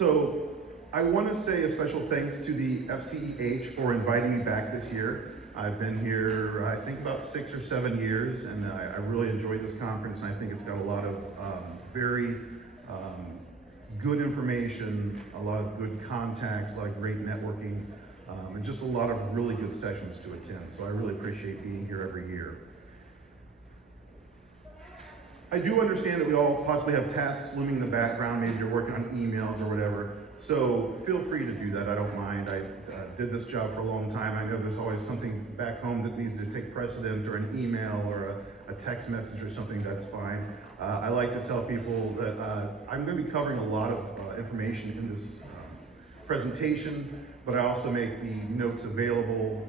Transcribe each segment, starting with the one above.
So I want to say a special thanks to the FCEH for inviting me back this year. I've been here, I think, about 6 or 7 years, and I really enjoyed this conference, and I think it's got a lot of very good information, a lot of good contacts, a lot of great networking, and just a lot of really good sessions to attend. So I really appreciate being here every year. I do understand that we all possibly have tasks looming in the background. Maybe you're working on emails or whatever. So feel free to do that. I don't mind. I did this job for a long time. I know there's always something back home that needs to take precedent, or an email or a text message or something. That's fine. I like to tell people that I'm going to be covering a lot of information in this presentation, but I also make the notes available.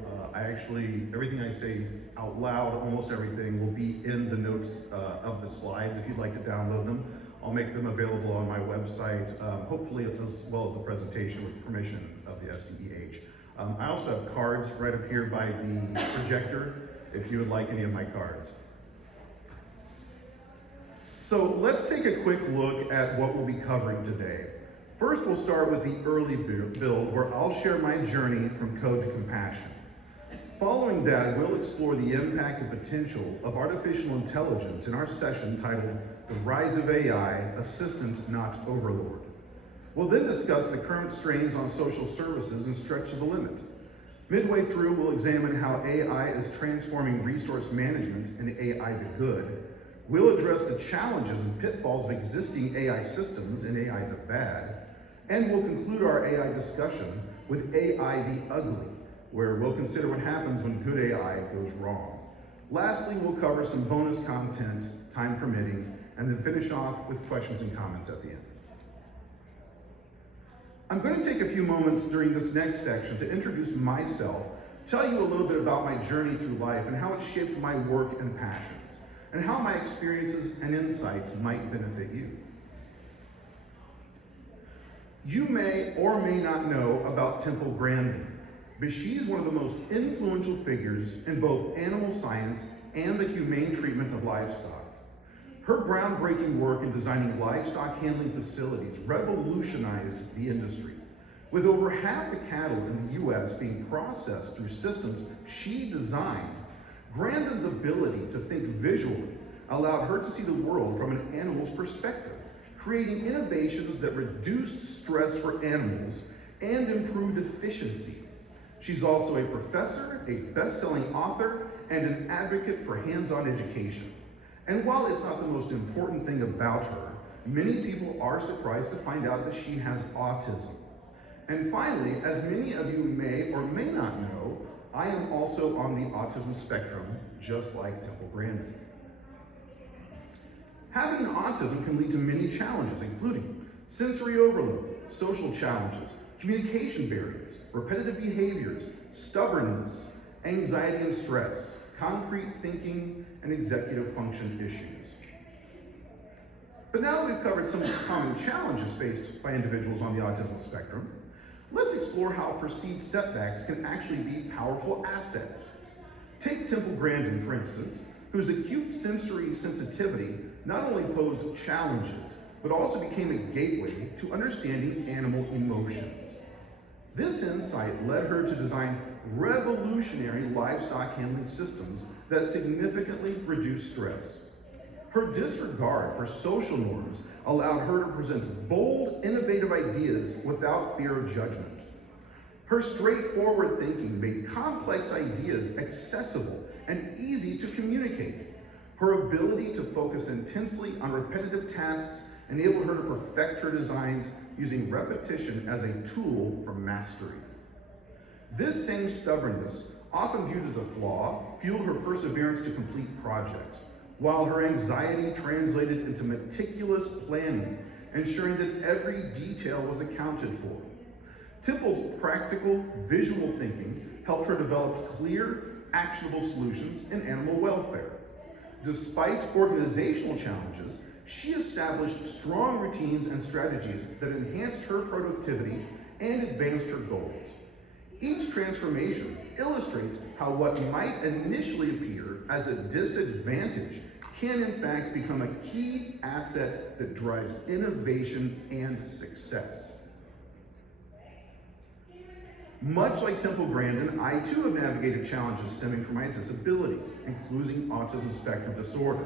Everything I say out loud, almost everything, will be in the notes of the slides if you'd like to download them. I'll make them available on my website, hopefully as well as the presentation with permission of the FCEH. I also have cards right up here by the projector if you would like any of my cards. So let's take a quick look at what we'll be covering today. First, we'll start with the early build, where I'll share my journey from code to compassion. Following that, we'll explore the impact and potential of artificial intelligence in our session titled The Rise of AI, Assistant, Not Overlord. We'll then discuss the current strains on social services and stretch to the limit. Midway through, we'll examine how AI is transforming resource management and AI the good. We'll address the challenges and pitfalls of existing AI systems and AI the bad. And we'll conclude our AI discussion with AI the ugly, where we'll consider what happens when good AI goes wrong. Lastly, we'll cover some bonus content, time permitting, and then finish off with questions and comments at the end. I'm going to take a few moments during this next section to introduce myself, tell you a little bit about my journey through life and how it shaped my work and passions, and how my experiences and insights might benefit you. You may or may not know about Temple Grandin, but she's one of the most influential figures in both animal science and the humane treatment of livestock. Her groundbreaking work in designing livestock handling facilities revolutionized the industry. With over half the cattle in the US being processed through systems she designed, Grandin's ability to think visually allowed her to see the world from an animal's perspective, creating innovations that reduced stress for animals and improved efficiency. She's also a professor, a best-selling author, and an advocate for hands-on education. And while it's not the most important thing about her, many people are surprised to find out that she has autism. And finally, as many of you may or may not know, I am also on the autism spectrum, just like Temple Grandin. Having autism can lead to many challenges, including sensory overload, social challenges, communication barriers, repetitive behaviors, stubbornness, anxiety and stress, concrete thinking, and executive function issues. But now that we've covered some of the common challenges faced by individuals on the autism spectrum, let's explore how perceived setbacks can actually be powerful assets. Take Temple Grandin, for instance, whose acute sensory sensitivity not only posed challenges, but also became a gateway to understanding animal emotions. This insight led her to design revolutionary livestock handling systems that significantly reduced stress. Her disregard for social norms allowed her to present bold, innovative ideas without fear of judgment. Her straightforward thinking made complex ideas accessible and easy to communicate. Her ability to focus intensely on repetitive tasks enabled her to perfect her designs using repetition as a tool for mastery. This same stubbornness, often viewed as a flaw, fueled her perseverance to complete projects, while her anxiety translated into meticulous planning, ensuring that every detail was accounted for. Temple's practical, visual thinking helped her develop clear, actionable solutions in animal welfare. Despite organizational challenges, she established strong routines and strategies that enhanced her productivity and advanced her goals. Each transformation illustrates how what might initially appear as a disadvantage can in fact become a key asset that drives innovation and success. Much like Temple Grandin, I too have navigated challenges stemming from my disabilities, including autism spectrum disorder.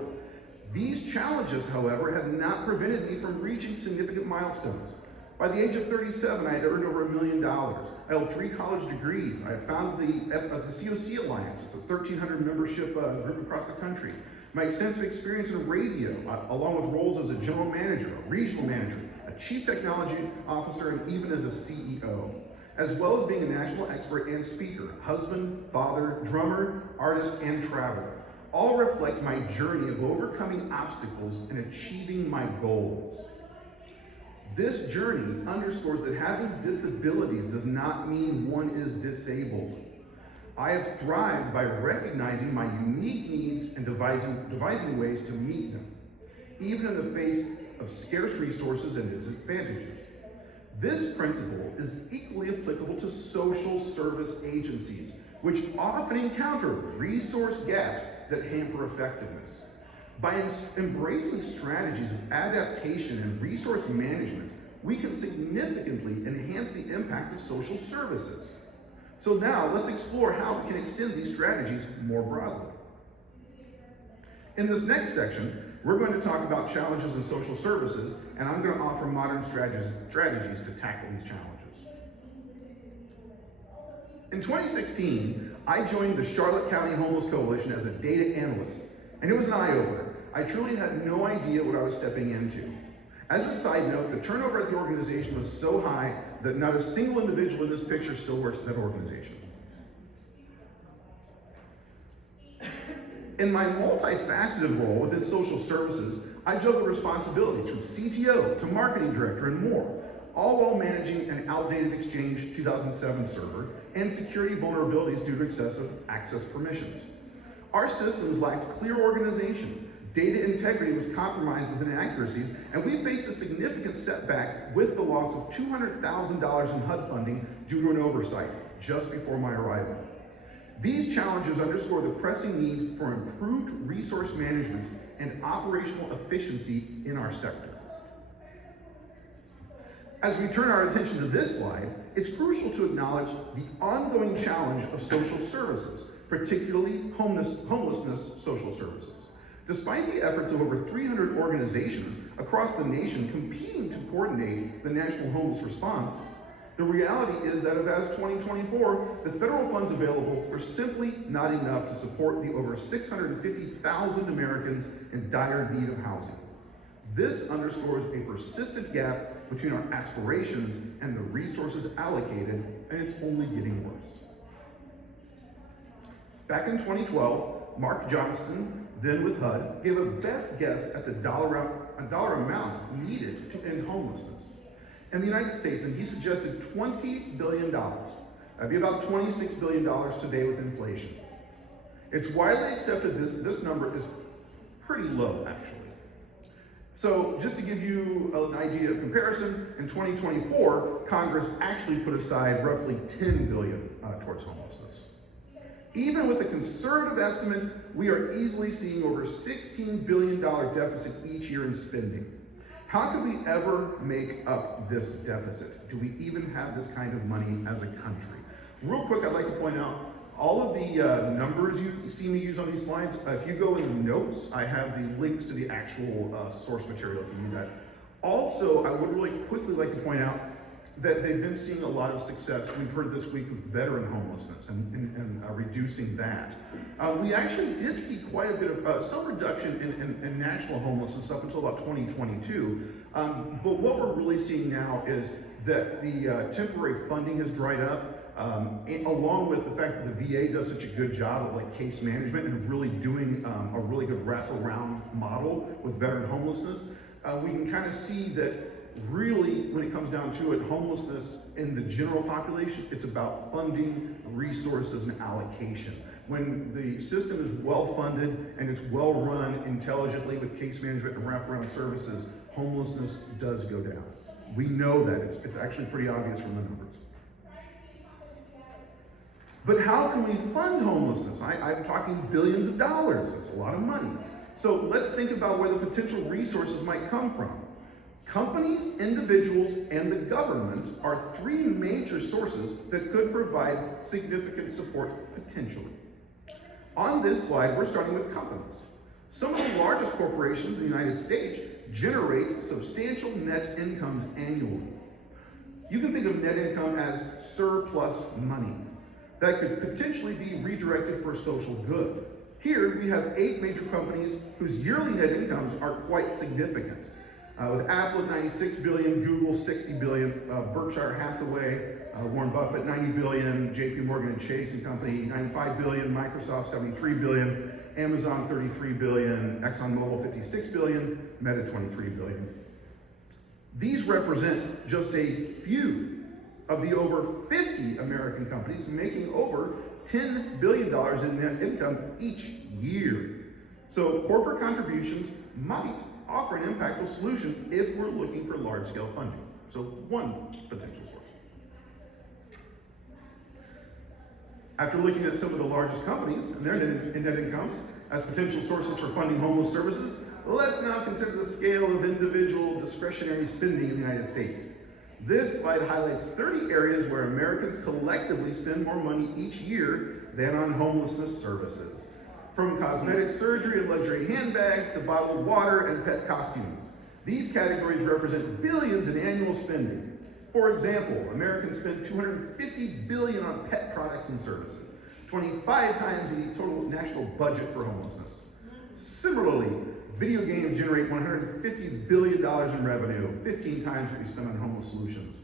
These challenges, however, have not prevented me from reaching significant milestones. By the age of 37, I had earned over $1 million. I held 3 college degrees. I founded the CoC Alliance, it's a 1,300 membership group across the country. My extensive experience in radio, along with roles as a general manager, a regional manager, a chief technology officer, and even as a CEO, as well as being a national expert and speaker, husband, father, drummer, artist, and traveler, all reflect my journey of overcoming obstacles and achieving my goals. This journey underscores that having disabilities does not mean one is disabled. I have thrived by recognizing my unique needs and devising ways to meet them, even in the face of scarce resources and disadvantages. This principle is equally applicable to social service agencies, which often encounter resource gaps that hamper effectiveness. By embracing strategies of adaptation and resource management, we can significantly enhance the impact of social services. So now let's explore how we can extend these strategies more broadly. In this next section, we're going to talk about challenges in social services, and I'm going to offer modern strategies to tackle these challenges. In 2016, I joined the Charlotte County Homeless Coalition as a data analyst, and it was an eye-opener. I truly had no idea what I was stepping into. As a side note, the turnover at the organization was so high that not a single individual in this picture still works at that organization. In my multifaceted role within social services, I juggle responsibilities from CTO to marketing director and more, all while managing an outdated Exchange 2007 server and security vulnerabilities due to excessive access permissions. Our systems lacked clear organization. Data integrity was compromised with inaccuracies, and we faced a significant setback with the loss of $200,000 in HUD funding due to an oversight just before my arrival. These challenges underscore the pressing need for improved resource management and operational efficiency in our sector. As we turn our attention to this slide, it's crucial to acknowledge the ongoing challenge of social services, particularly homelessness social services. Despite the efforts of over 300 organizations across the nation competing to coordinate the national homeless response, the reality is that as 2024, the federal funds available were simply not enough to support the over 650,000 Americans in dire need of housing. This underscores a persistent gap between our aspirations and the resources allocated, and it's only getting worse. Back in 2012, Mark Johnston, then with HUD, gave a best guess at the dollar amount needed to end homelessness in the United States, and he suggested $20 billion. That'd be about $26 billion today with inflation. It's widely accepted this number is pretty low, actually. So just to give you an idea of comparison, in 2024, Congress actually put aside roughly $10 billion towards homelessness. Even with a conservative estimate, we are easily seeing over $16 billion deficit each year in spending. How could we ever make up this deficit? Do we even have this kind of money as a country? Real quick, I'd like to point out all of the numbers you see me use on these slides. If you go in the notes, I have the links to the actual source material if you need that. Also, I would really quickly like to point out that they've been seeing a lot of success. We've heard this week with veteran homelessness and reducing that. We actually did see quite a bit of some reduction in national homelessness up until about 2022. But what we're really seeing now is that the temporary funding has dried up, along with the fact that the VA does such a good job of like case management and really doing a really good wraparound model with veteran homelessness. We can kind of see that really, when it comes down to it, homelessness in the general population, it's about funding, resources, and allocation. When the system is well funded and it's well run intelligently with case management and wraparound services, homelessness does go down. We know that. It's actually pretty obvious from the numbers. But how can we fund homelessness? I'm talking billions of dollars. It's a lot of money. So let's think about where the potential resources might come from. Companies, individuals, and the government are three major sources that could provide significant support potentially. On this slide, we're starting with companies. Some of the largest corporations in the United States generate substantial net incomes annually. You can think of net income as surplus money that could potentially be redirected for social good. Here, we have 8 major companies whose yearly net incomes are quite significant. With Apple at $96 billion, Google $60 billion, Berkshire Hathaway, Warren Buffett $90 billion, JP Morgan and Chase and Company $95 billion, Microsoft $73 billion, Amazon $33 billion, ExxonMobil $56 billion, Meta $23 billion. These represent just a few of the over 50 American companies making over $10 billion in net income each year. So corporate contributions might offer an impactful solution if we're looking for large-scale funding. So one potential source. After looking at some of the largest companies and their net incomes as potential sources for funding homeless services, let's now consider the scale of individual discretionary spending in the United States. This slide highlights 30 areas where Americans collectively spend more money each year than on homelessness services. From cosmetic surgery and luxury handbags to bottled water and pet costumes. These categories represent billions in annual spending. For example, Americans spend $250 billion on pet products and services, 25 times the total national budget for homelessness. Similarly, video games generate $150 billion in revenue, 15 times what we spend on homeless solutions.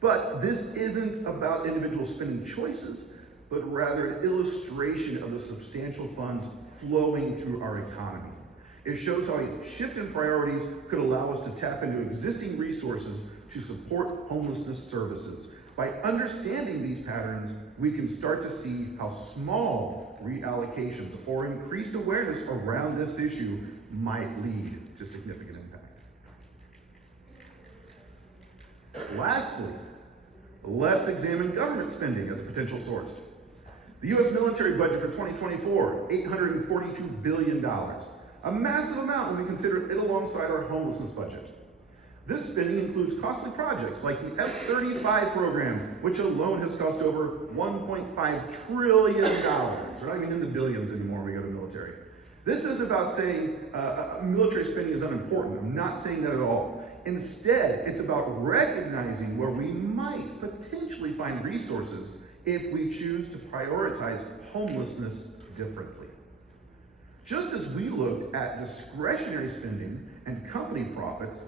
But this isn't about individual spending choices, but rather an illustration of the substantial funds flowing through our economy. It shows how a shift in priorities could allow us to tap into existing resources to support homelessness services. By understanding these patterns, we can start to see how small reallocations or increased awareness around this issue might lead to significant impact. Lastly, let's examine government spending as a potential source. The U.S. military budget for 2024, $842 billion, a massive amount when we consider it alongside our homelessness budget. This spending includes costly projects like the F-35 program, which alone has cost over $1.5 trillion. We're not even in the billions anymore when we go to military. This isn't about saying military spending is unimportant. I'm not saying that at all. Instead, it's about recognizing where we might potentially find resources if we choose to prioritize homelessness differently. Just as we looked at discretionary spending and company profits,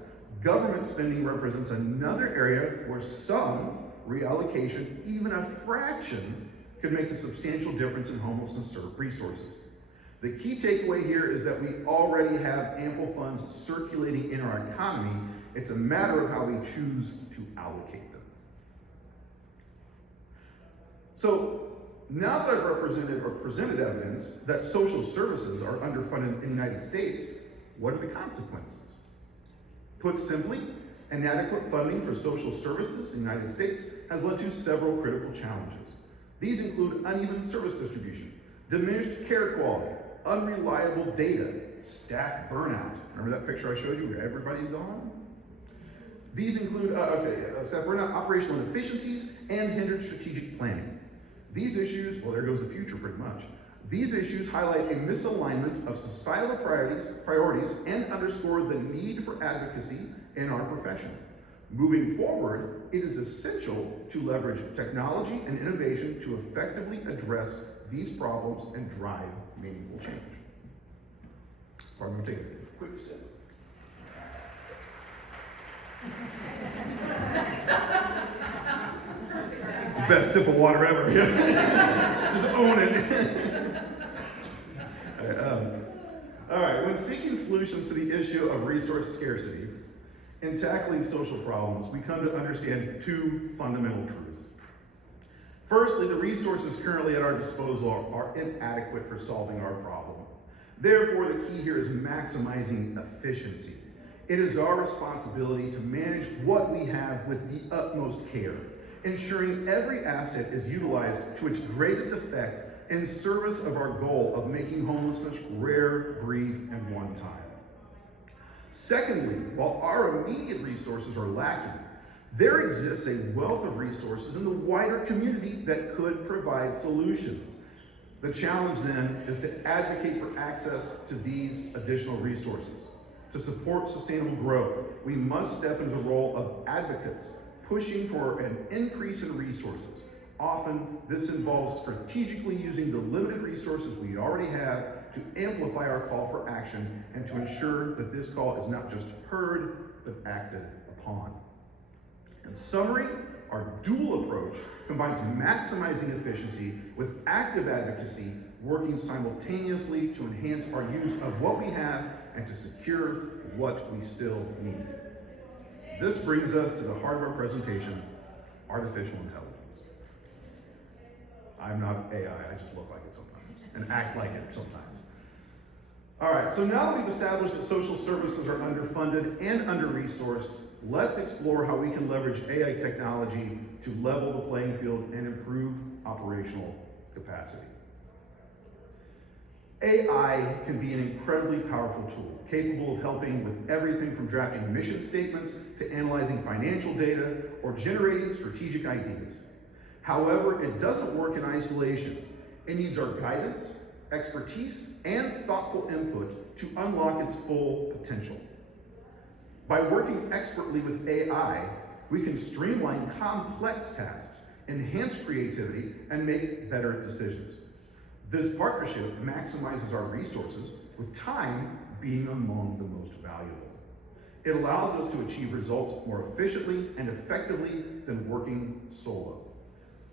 government spending represents another area where some reallocation, even a fraction, could make a substantial difference in homelessness resources. The key takeaway here is that we already have ample funds circulating in our economy. It's a matter of how we choose to allocate them. So now that I've presented evidence that social services are underfunded in the United States, what are the consequences? Put simply, inadequate funding for social services in the United States has led to several critical challenges. These include uneven service distribution, diminished care quality, unreliable data, staff burnout. Remember that picture I showed you where everybody's gone? These include staff burnout, operational inefficiencies, and hindered strategic planning. These issues, well, there goes the future pretty much. These issues highlight a misalignment of societal priorities and underscore the need for advocacy in our profession. Moving forward, it is essential to leverage technology and innovation to effectively address these problems and drive meaningful change. I'm going to take a quick sip. Best sip of water ever. Just own it. All right, when seeking solutions to the issue of resource scarcity and tackling social problems, we come to understand two fundamental truths. Firstly, the resources currently at our disposal are inadequate for solving our problem. Therefore, the key here is maximizing efficiency. It is our responsibility to manage what we have with the utmost care, ensuring every asset is utilized to its greatest effect in service of our goal of making homelessness rare, brief, and one time. Secondly, while our immediate resources are lacking, there exists a wealth of resources in the wider community that could provide solutions. The challenge then is to advocate for access to these additional resources. To support sustainable growth, we must step into the role of advocates, pushing for an increase in resources. Often, this involves strategically using the limited resources we already have to amplify our call for action and to ensure that this call is not just heard, but acted upon. In summary, our dual approach combines maximizing efficiency with active advocacy, working simultaneously to enhance our use of what we have and to secure what we still need. This brings us to the heart of our presentation, artificial intelligence. I'm not AI, I just look like it sometimes and act like it sometimes. All right, so now that we've established that social services are underfunded and under-resourced, let's explore how we can leverage AI technology to level the playing field and improve operational capacity. AI can be an incredibly powerful tool, capable of helping with everything from drafting mission statements to analyzing financial data or generating strategic ideas. However, it doesn't work in isolation. It needs our guidance, expertise, and thoughtful input to unlock its full potential. By working expertly with AI, we can streamline complex tasks, enhance creativity, and make better decisions. This partnership maximizes our resources, with time being among the most valuable. It allows us to achieve results more efficiently and effectively than working solo,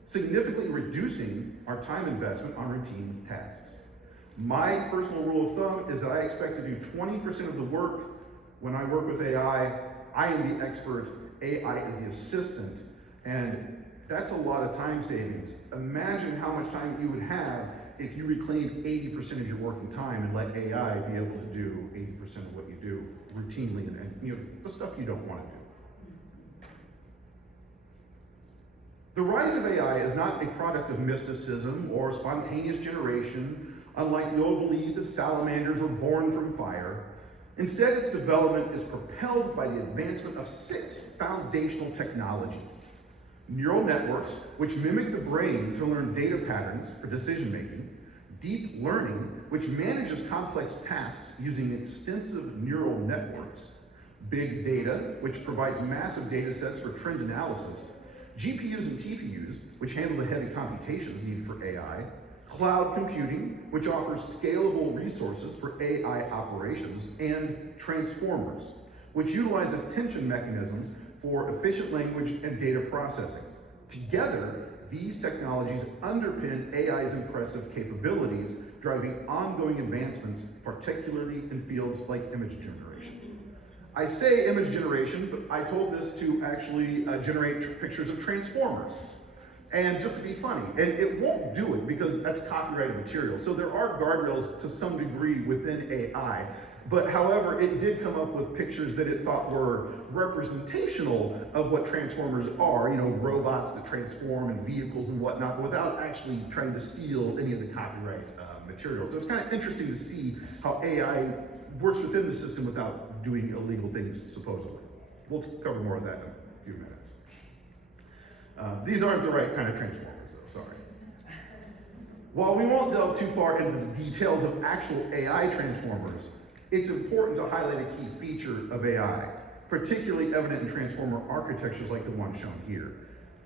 significantly reducing our time investment on routine tasks. My personal rule of thumb is that I expect to do 20% of the work. When I work with AI, I am the expert, AI is the assistant, and that's a lot of time savings. Imagine how much time you would have if you reclaimed 80% of your working time and let AI be able to do 80% of what you do routinely and you know, the stuff you don't want to do. The rise of AI is not a product of mysticism or spontaneous generation, unlike the old belief that salamanders were born from fire. Instead, its development is propelled by the advancement of 6 foundational technologies. Neural networks, which mimic the brain to learn data patterns for decision-making. Deep learning, which manages complex tasks using extensive neural networks. Big data, which provides massive data sets for trend analysis. GPUs and TPUs, which handle the heavy computations needed for AI. Cloud computing, which offers scalable resources for AI operations. And transformers, which utilize attention mechanisms for efficient language and data processing. Together, these technologies underpin AI's impressive capabilities, driving ongoing advancements, particularly in fields like image generation. I say image generation, but I told this to actually generate pictures of transformers. And just to be funny, and it won't do it because that's copyrighted material. So there are guardrails to some degree within AI. But however, it did come up with pictures that it thought were representational of what transformers are, you know, robots that transform and vehicles and whatnot, without actually trying to steal any of the copyright material. So it's kind of interesting to see how AI works within the system without doing illegal things, supposedly. We'll cover more of that in a few minutes. These aren't the right kind of transformers, though, sorry. While we won't delve too far into the details of actual AI transformers, it's important to highlight a key feature of AI, particularly evident in transformer architectures like the one shown here.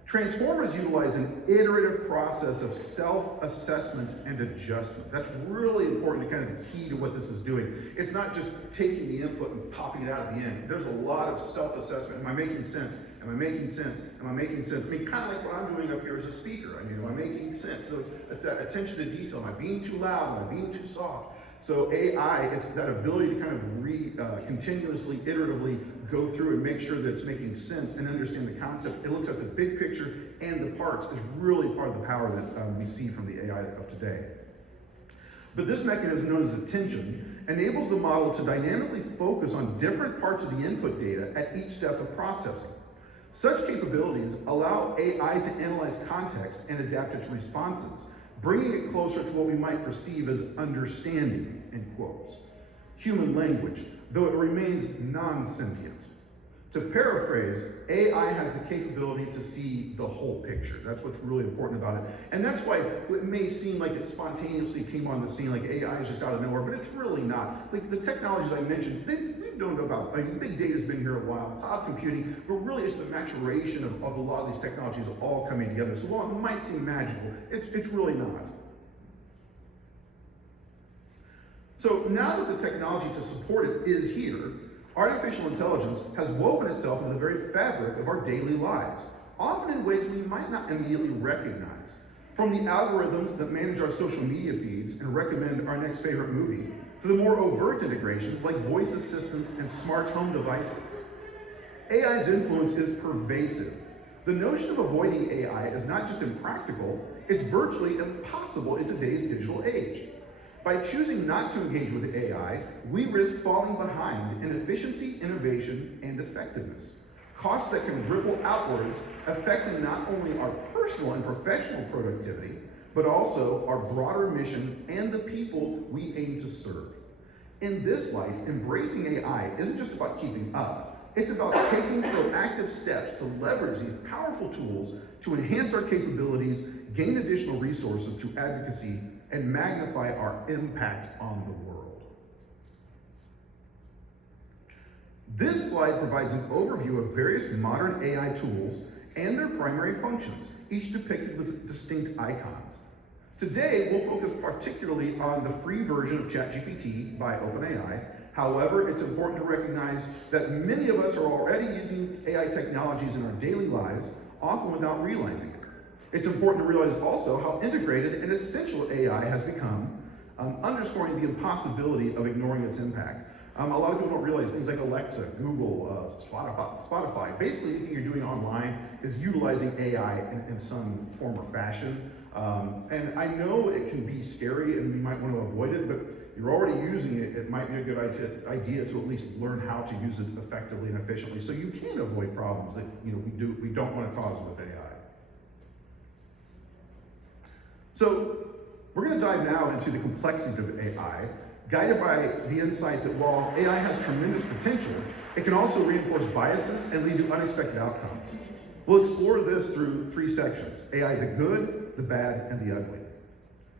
Transformers utilize an iterative process of self-assessment and adjustment. That's really important to kind of the key to what this is doing. It's not just taking the input and popping it out at the end. There's a lot of self-assessment. Am I making sense? Am I making sense? Am I making sense? I mean, kind of like what I'm doing up here as a speaker. I mean, am I making sense? So it's that attention to detail. Am I being too loud? Am I being too soft? So AI, it's that ability to kind of continuously, iteratively go through and make sure that it's making sense and understand the concept. It looks at the big picture and the parts is really part of the power that we see from the AI of today. But this mechanism, known as attention, enables the model to dynamically focus on different parts of the input data at each step of processing. Such capabilities allow AI to analyze context and adapt its responses, bringing it closer to what we might perceive as understanding, in quotes. Human language, though it remains non-sentient. To paraphrase, AI has the capability to see the whole picture. That's what's really important about it. And that's why it may seem like it spontaneously came on the scene, like AI is just out of nowhere, but it's really not. Like the technologies I mentioned, we've known about, I mean, big data's been here a while, cloud computing, but really it's the maturation of a lot of these technologies all coming together. So while it might seem magical, it's really not. So now that the technology to support it is here, artificial intelligence has woven itself into the very fabric of our daily lives, often in ways we might not immediately recognize. From the algorithms that manage our social media feeds and recommend our next favorite movie, to the more overt integrations like voice assistants and smart home devices. AI's influence is pervasive. The notion of avoiding AI is not just impractical, it's virtually impossible in today's digital age. By choosing not to engage with AI, we risk falling behind in efficiency, innovation, and effectiveness. Costs that can ripple outwards, affecting not only our personal and professional productivity, but also our broader mission and the people we aim to serve. In this light, embracing AI isn't just about keeping up, it's about taking proactive steps to leverage these powerful tools to enhance our capabilities, gain additional resources through advocacy, and magnify our impact on the world. This slide provides an overview of various modern AI tools and their primary functions, each depicted with distinct icons. Today, we'll focus particularly on the free version of ChatGPT by OpenAI. However, it's important to recognize that many of us are already using AI technologies in our daily lives, often without realizing it. It's important to realize also how integrated and essential AI has become, underscoring the impossibility of ignoring its impact. A lot of people don't realize things like Alexa, Google, Spotify. Basically, anything you're doing online is utilizing AI in some form or fashion. And I know it can be scary and we might want to avoid it, but you're already using it, it might be a good idea to at least learn how to use it effectively and efficiently so you can avoid problems that we don't want to cause with AI. So we're going to dive now into the complexities of AI, guided by the insight that while AI has tremendous potential, it can also reinforce biases and lead to unexpected outcomes. We'll explore this through three sections: AI the good, the bad, and the ugly.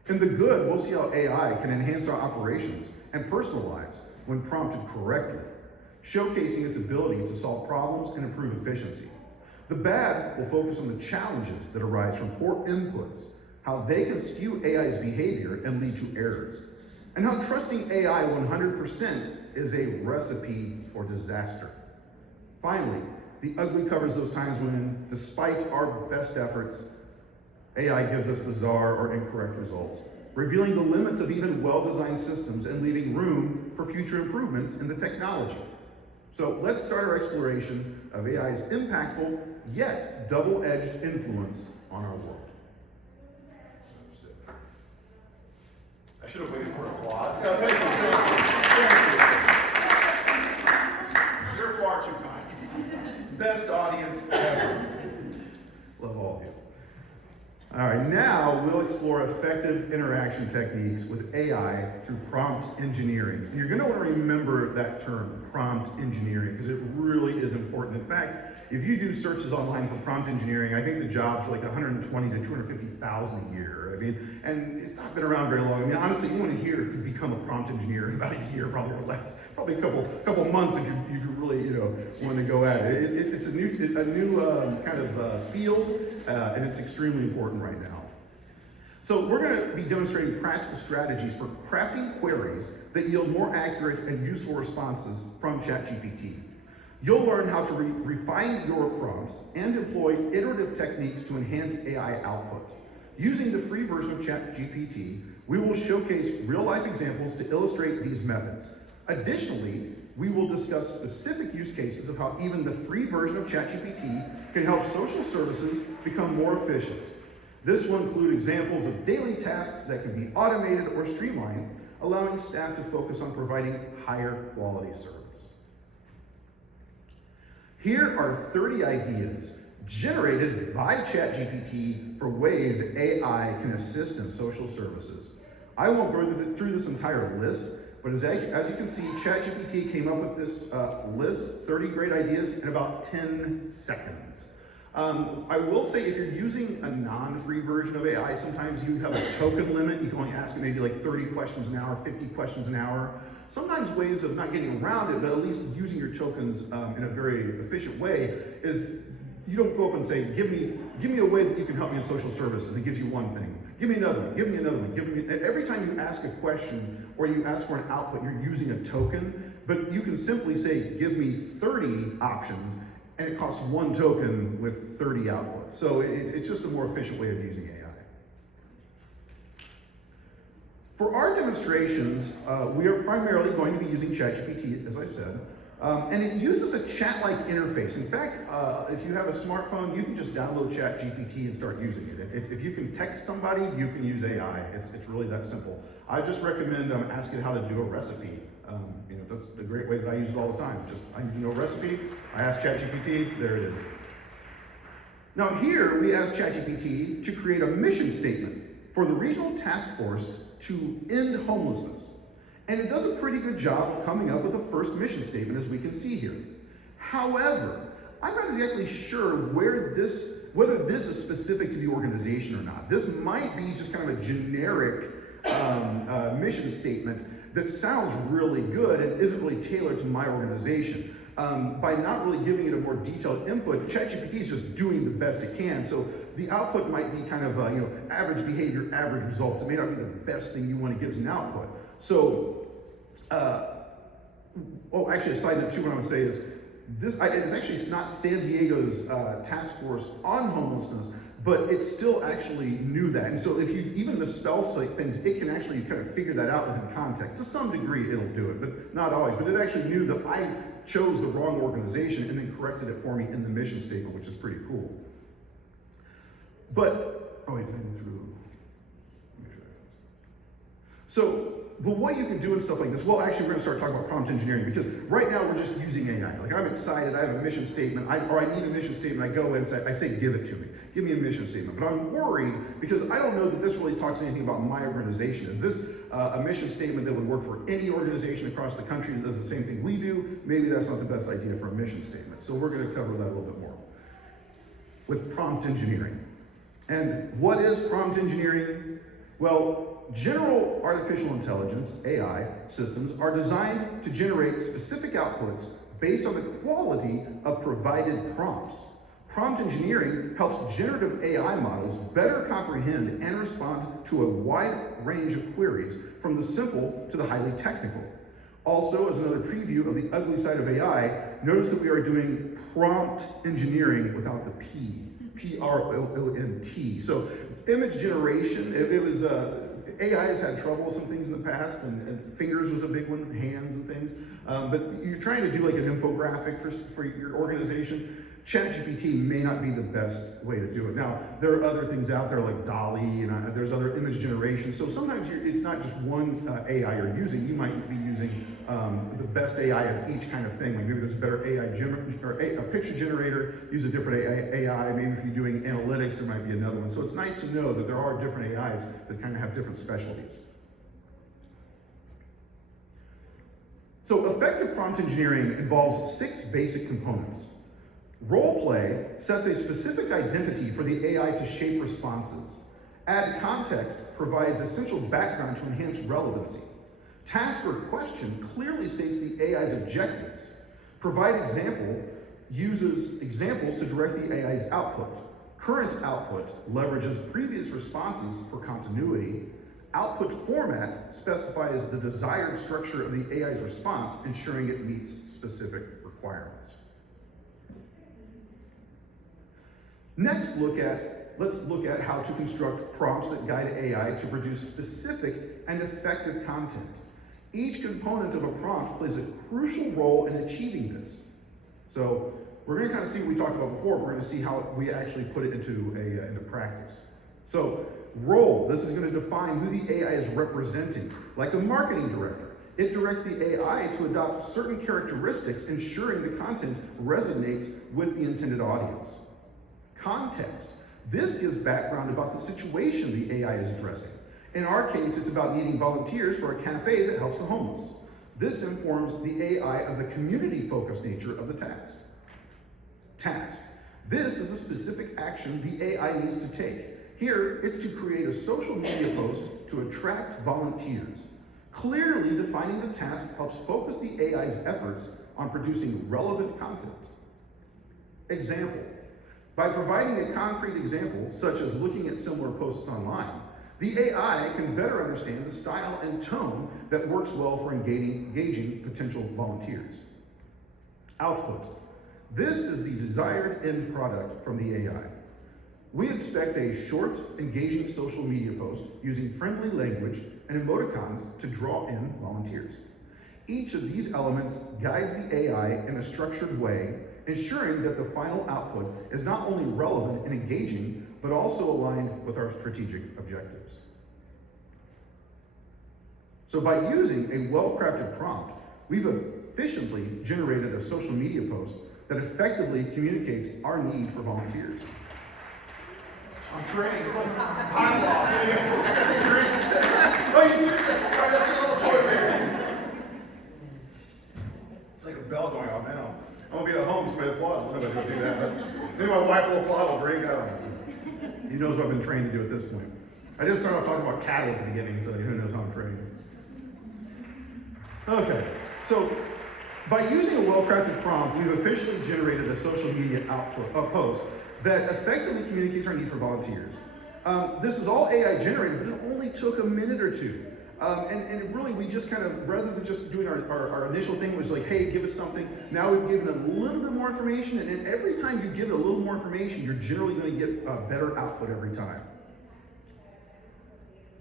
In the good, we'll see how AI can enhance our operations and personal lives when prompted correctly, showcasing its ability to solve problems and improve efficiency. The bad will focus on the challenges that arise from poor inputs, how they can skew AI's behavior and lead to errors, and how trusting AI 100% is a recipe for disaster. Finally, the ugly covers those times when, despite our best efforts, AI gives us bizarre or incorrect results, revealing the limits of even well-designed systems and leaving room for future improvements in the technology. So let's start our exploration of AI's impactful yet double-edged influence on our world. I should have waited for applause. No, thank you. You're far too kind. Best audience ever. Love all of you. All right, now we'll explore effective interaction techniques with AI through prompt engineering. And you're going to want to remember that term, prompt engineering, because it really is important. In fact, if you do searches online for prompt engineering, I think the jobs are like 120 to 250,000 a year. I mean, and it's not been around very long. I mean, honestly, anyone here could become a prompt engineer in about a year, probably or less, probably a couple months if you really want to go at it. It's a new kind of field, and it's extremely important right now. So we're going to be demonstrating practical strategies for crafting queries that yield more accurate and useful responses from ChatGPT. You'll learn how to refine your prompts and employ iterative techniques to enhance AI output. Using the free version of ChatGPT, we will showcase real-life examples to illustrate these methods. Additionally, we will discuss specific use cases of how even the free version of ChatGPT can help social services become more efficient. This will include examples of daily tasks that can be automated or streamlined, allowing staff to focus on providing higher quality service. Here are 30 ideas generated by ChatGPT for ways that AI can assist in social services. I won't go through this entire list, But as you can see, ChatGPT came up with this list, 30 great ideas in about 10 seconds. I will say if you're using a non-free version of AI, sometimes you have a token limit. You can only ask it maybe like 30 questions an hour, 50 questions an hour. Sometimes ways of not getting around it, but at least using your tokens in a very efficient way is you don't go up and say, give me a way that you can help me in social services. It gives you one thing. Give me another one, give me another one, every time you ask a question or you ask for an output, you're using a token, but you can simply say, give me 30 options, and it costs one token with 30 outputs. So it's just a more efficient way of using AI. For our demonstrations, we are primarily going to be using ChatGPT, as I've said, and it uses a chat-like interface. In fact, if you have a smartphone, you can just download ChatGPT and start using it. If you can text somebody, you can use AI. It's really that simple. I just recommend asking how to do a recipe. That's the great way that I use it all the time. I need to know a recipe, I ask ChatGPT, there it is. Now here, we ask ChatGPT to create a mission statement for the regional task force to end homelessness. And it does a pretty good job of coming up with a first mission statement, as we can see here. However, I'm not exactly sure whether this is specific to the organization or not. This might be just kind of a generic mission statement that sounds really good and isn't really tailored to my organization. By not really giving it a more detailed input, ChatGPT is just doing the best it can. So the output might be kind of average behavior, average results. It may not be the best thing you want to get as an output. So, actually a side note too, what I would say is, it's actually not San Diego's task force on homelessness, but it still actually knew that. And so if you even misspell things, it can actually kind of figure that out within context. To some degree, it'll do it, but not always. But it actually knew that I chose the wrong organization and then corrected it for me in the mission statement, which is pretty cool. But, oh wait, did I go through? So, but what you can do and stuff like this, well, actually, we're gonna start talking about prompt engineering, because right now we're just using AI. Like, I'm excited, I have a mission statement, I need a mission statement, I go in and say, give it to me. Give me a mission statement. But I'm worried because I don't know that this really talks anything about my organization. Is this a mission statement that would work for any organization across the country that does the same thing we do? Maybe that's not the best idea for a mission statement. So we're gonna cover that a little bit more with prompt engineering. And what is prompt engineering? Well, general artificial intelligence, AI, systems are designed to generate specific outputs based on the quality of provided prompts. Prompt engineering helps generative AI models better comprehend and respond to a wide range of queries, from the simple to the highly technical. Also, as another preview of the ugly side of AI, notice that we are doing prompt engineering without the P. P-R-O-O-M-T. So image generation, it was, AI has had trouble with some things in the past, and fingers was a big one, hands and things. But you're trying to do like an infographic for your organization. ChatGPT may not be the best way to do it. Now, there are other things out there like DALL-E, and there's other image generation. So sometimes it's not just one AI you're using. You might be using the best AI of each kind of thing. Like maybe there's a better AI or a picture generator, use a different AI. Maybe if you're doing analytics, there might be another one. So it's nice to know that there are different AIs that kind of have different specialties. So effective prompt engineering involves 6 basic components. Role play sets a specific identity for the AI to shape responses. Add context provides essential background to enhance relevancy. Task or question clearly states the AI's objectives. Provide example uses examples to direct the AI's output. Current output leverages previous responses for continuity. Output format specifies the desired structure of the AI's response, ensuring it meets specific requirements. Next, let's look at how to construct prompts that guide AI to produce specific and effective content. Each component of a prompt plays a crucial role in achieving this. So we're going to kind of see what we talked about before. We're going to see how we actually put it into practice. So role, this is going to define who the AI is representing. Like a marketing director, it directs the AI to adopt certain characteristics, ensuring the content resonates with the intended audience. Context. This gives background about the situation the AI is addressing. In our case, it's about needing volunteers for a cafe that helps the homeless. This informs the AI of the community-focused nature of the task. This is a specific action the AI needs to take. Here, it's to create a social media post to attract volunteers. Clearly defining the task helps focus the AI's efforts on producing relevant content. Example. By providing a concrete example, such as looking at similar posts online, the AI can better understand the style and tone that works well for engaging potential volunteers. Output. This is the desired end product from the AI. We expect a short, engaging social media post using friendly language and emoticons to draw in volunteers. Each of these elements guides the AI in a structured way, ensuring that the final output is not only relevant and engaging, but also aligned with our strategic objectives. So by using a well-crafted prompt, we've efficiently generated a social media post that effectively communicates our need for volunteers. I'm training. It's like high law. Oh, you took that. Sorry, that's a little toilet paper. It's like a bell going off now. I'm gonna be at home, somebody applaud. Nobody's gonna do that. But maybe my wife will applaud. I'll drink. I don't know. He knows what I've been trained to do at this point. I just started off talking about cattle at the beginning, so who knows how I'm trained. Okay, so by using a well-crafted prompt, we've officially generated a social media post that effectively communicates our need for volunteers. This is all AI generated, but it only took a minute or two. And really, we just kind of, rather than just doing our initial thing was like, hey, give us something, now we've given it a little bit more information, and every time you give it a little more information, you're generally going to get a better output every time.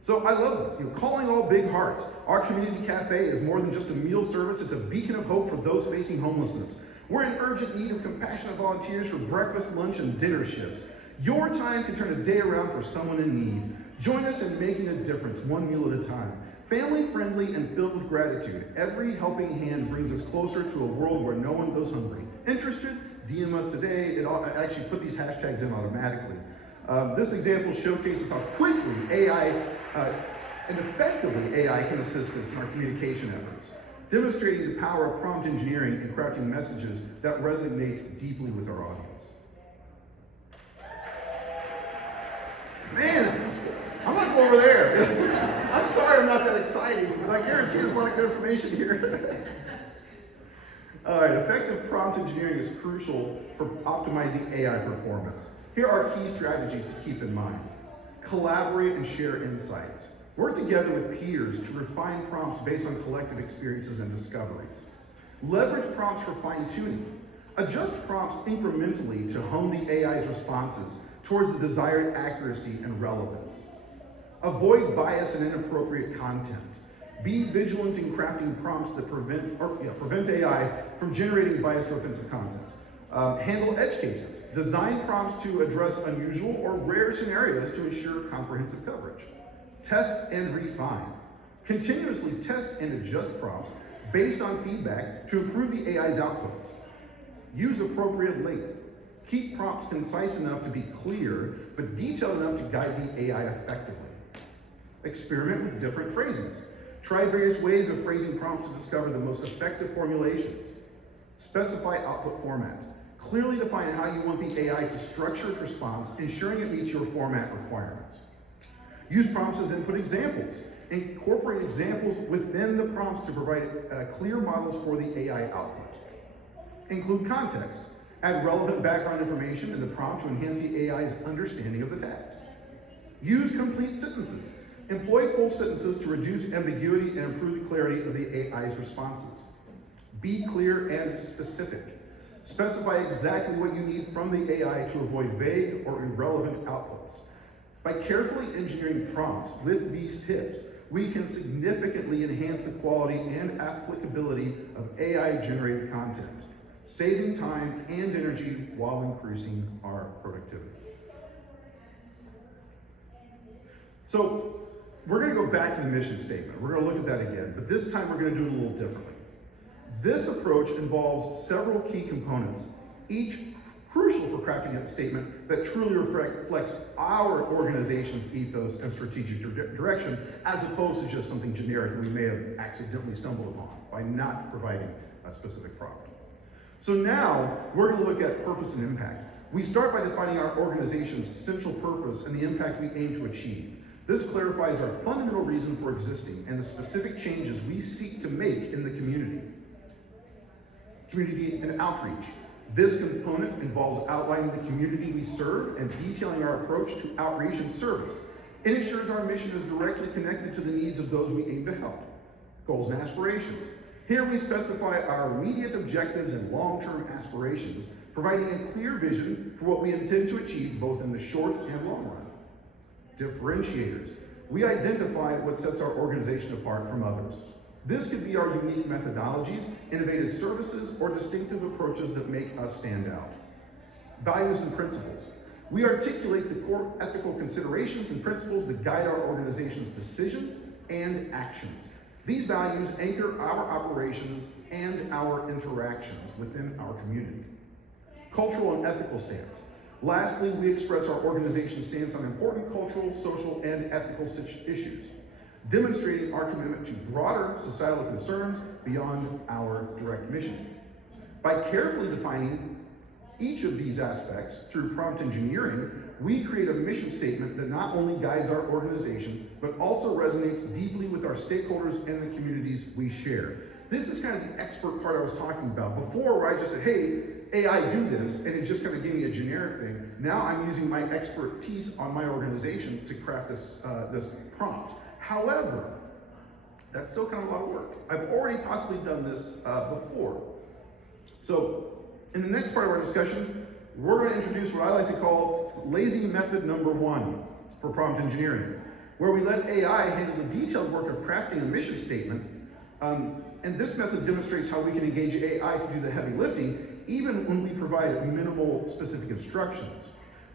So I love this. Calling all big hearts. Our community cafe is more than just a meal service, it's a beacon of hope for those facing homelessness. We're in urgent need of compassionate volunteers for breakfast, lunch, and dinner shifts. Your time can turn a day around for someone in need. Join us in making a difference, one meal at a time. Family-friendly and filled with gratitude, every helping hand brings us closer to a world where no one goes hungry. Interested? DM us today. I actually put these hashtags in automatically. This example showcases how quickly AI and effectively AI can assist us in our communication efforts, demonstrating the power of prompt engineering and crafting messages that resonate deeply with our audience. Man, I'm gonna go over there. I'm sorry I'm not that excited, but I guarantee there's a lot of good information here. All right, effective prompt engineering is crucial for optimizing AI performance. Here are key strategies to keep in mind. Collaborate and share insights. Work together with peers to refine prompts based on collective experiences and discoveries. Leverage prompts for fine-tuning. Adjust prompts incrementally to hone the AI's responses towards the desired accuracy and relevance. Avoid bias and inappropriate content. Be vigilant in crafting prompts that prevent AI from generating biased or offensive content. Handle edge cases. Design prompts to address unusual or rare scenarios to ensure comprehensive coverage. Test and refine. Continuously test and adjust prompts based on feedback to improve the AI's outputs. Use appropriate length. Keep prompts concise enough to be clear, but detailed enough to guide the AI effectively. Experiment with different phrasings. Try various ways of phrasing prompts to discover the most effective formulations. Specify output format. Clearly define how you want the AI to structure its response, ensuring it meets your format requirements. Use prompts as input examples. Incorporate examples within the prompts to provide clear models for the AI output. Include context. Add relevant background information in the prompt to enhance the AI's understanding of the text. Use complete sentences. Employ full sentences to reduce ambiguity and improve the clarity of the AI's responses. Be clear and specific. Specify exactly what you need from the AI to avoid vague or irrelevant outputs. By carefully engineering prompts with these tips, we can significantly enhance the quality and applicability of AI-generated content, saving time and energy while increasing our productivity. So, we're going to go back to the mission statement. We're going to look at that again, but this time we're going to do it a little differently. This approach involves several key components, each crucial for crafting a statement that truly reflects our organization's ethos and strategic direction, as opposed to just something generic we may have accidentally stumbled upon by not providing a specific prompt. So now we're going to look at purpose and impact. We start by defining our organization's central purpose and the impact we aim to achieve. This clarifies our fundamental reason for existing and the specific changes we seek to make in the community. Community and outreach. This component involves outlining the community we serve and detailing our approach to outreach and service. It ensures our mission is directly connected to the needs of those we aim to help. Goals and aspirations. Here we specify our immediate objectives and long-term aspirations, providing a clear vision for what we intend to achieve both in the short and long run. Differentiators. We identify what sets our organization apart from others. This could be our unique methodologies, innovative services, or distinctive approaches that make us stand out. Values and principles. We articulate the core ethical considerations and principles that guide our organization's decisions and actions. These values anchor our operations and our interactions within our community. Cultural and ethical stance. Lastly, we express our organization's stance on important cultural, social, and ethical issues, demonstrating our commitment to broader societal concerns beyond our direct mission. By carefully defining each of these aspects through prompt engineering, we create a mission statement that not only guides our organization, but also resonates deeply with our stakeholders and the communities we share. This is kind of the expert part I was talking about. Before, where I just said, hey, AI, do this, and it just kind of gave me a generic thing. Now I'm using my expertise on my organization to craft this prompt. However, that's still kind of a lot of work. I've already possibly done this before. So in the next part of our discussion, we're going to introduce what I like to call lazy method number 1 for prompt engineering, where we let AI handle the detailed work of crafting a mission statement. And this method demonstrates how we can engage AI to do the heavy lifting, even when we provide minimal specific instructions.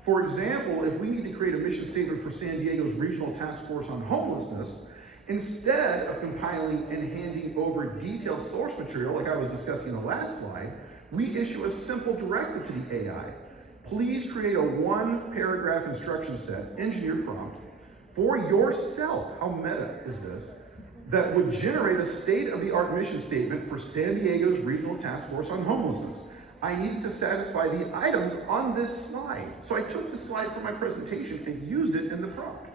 For example, if we need to create a mission statement for San Diego's Regional Task Force on Homelessness, instead of compiling and handing over detailed source material like I was discussing in the last slide, we issue a simple directive to the AI. Please create a 1-paragraph instruction set, engineered prompt, for yourself, how meta is this, that would generate a state-of-the-art mission statement for San Diego's Regional Task Force on Homelessness. I needed to satisfy the items on this slide. So I took the slide from my presentation and used it in the prompt.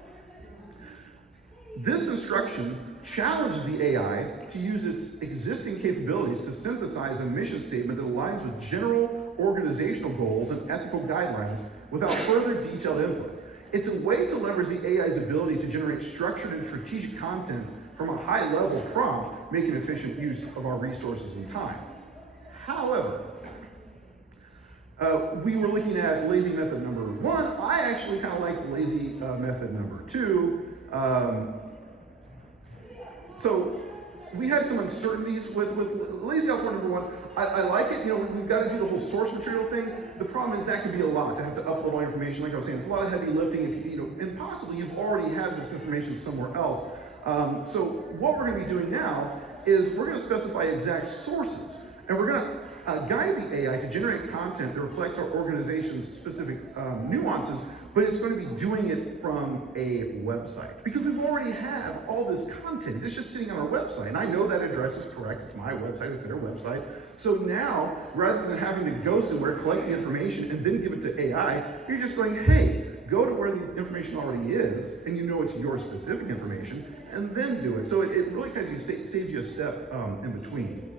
This instruction challenges the AI to use its existing capabilities to synthesize a mission statement that aligns with general organizational goals and ethical guidelines without further detailed input. It's a way to leverage the AI's ability to generate structured and strategic content from a high-level prompt, making efficient use of our resources and time. However, we were looking at lazy method number 1. I actually kind of like lazy method number 2. So we had some uncertainties with lazy output number 1. I like it. You know, we've got to do the whole source material thing. The problem is that can be a lot to have to upload all information. Like I was saying, it's a lot of heavy lifting. If you know, and possibly you've already had this information somewhere else. So what we're going to be doing now is we're going to specify exact sources, and we're going to guide the AI to generate content that reflects our organization's specific nuances, but it's going to be doing it from a website. Because we've already have all this content, it's just sitting on our website, and I know that address is correct, it's my website, it's their website. So now, rather than having to go somewhere, collect the information, and then give it to AI, you're just going, hey, go to where the information already is, and you know it's your specific information, and then do it. So it really kind of saves you a step in between.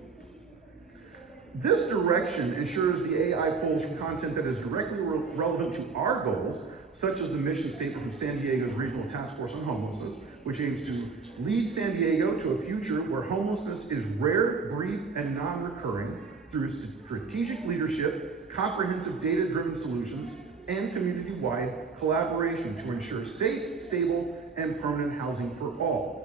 This direction ensures the AI pulls from content that is directly relevant to our goals, such as the mission statement from San Diego's Regional Task Force on Homelessness, which aims to lead San Diego to a future where homelessness is rare, brief, and non-recurring through strategic leadership, comprehensive data-driven solutions, and community-wide collaboration to ensure safe, stable, and permanent housing for all.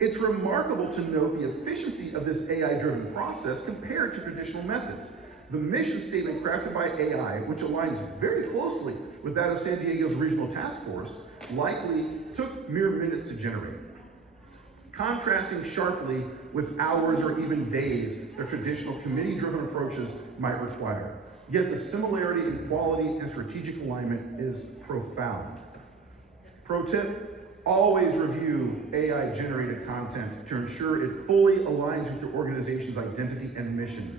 It's remarkable to note the efficiency of this AI-driven process compared to traditional methods. The mission statement crafted by AI, which aligns very closely with that of San Diego's Regional Task Force, likely took mere minutes to generate, contrasting sharply with hours or even days that traditional committee-driven approaches might require. Yet the similarity in quality and strategic alignment is profound. Pro tip, always review AI-generated content to ensure it fully aligns with your organization's identity and mission.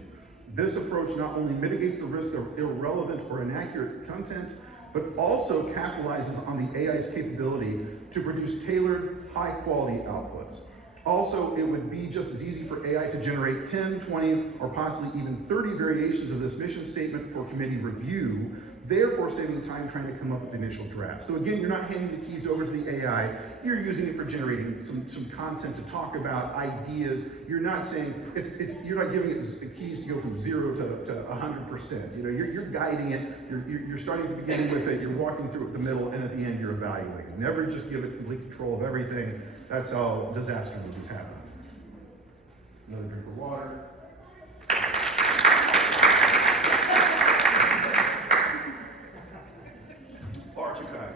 This approach not only mitigates the risk of irrelevant or inaccurate content, but also capitalizes on the AI's capability to produce tailored, high-quality outputs. Also, it would be just as easy for AI to generate 10, 20, or possibly even 30 variations of this mission statement for committee review, therefore saving time trying to come up with the initial draft. So again, you're not handing the keys over to the AI, you're using it for generating some content to talk about ideas. You're not saying, you're not giving it the keys to go from 0 to 100%. You know, you're guiding it, you're starting at the beginning with it, you're walking through it the middle, and at the end you're evaluating. Never just give it complete control of everything. That's how disaster movies happen. Another drink of water. Far too kind.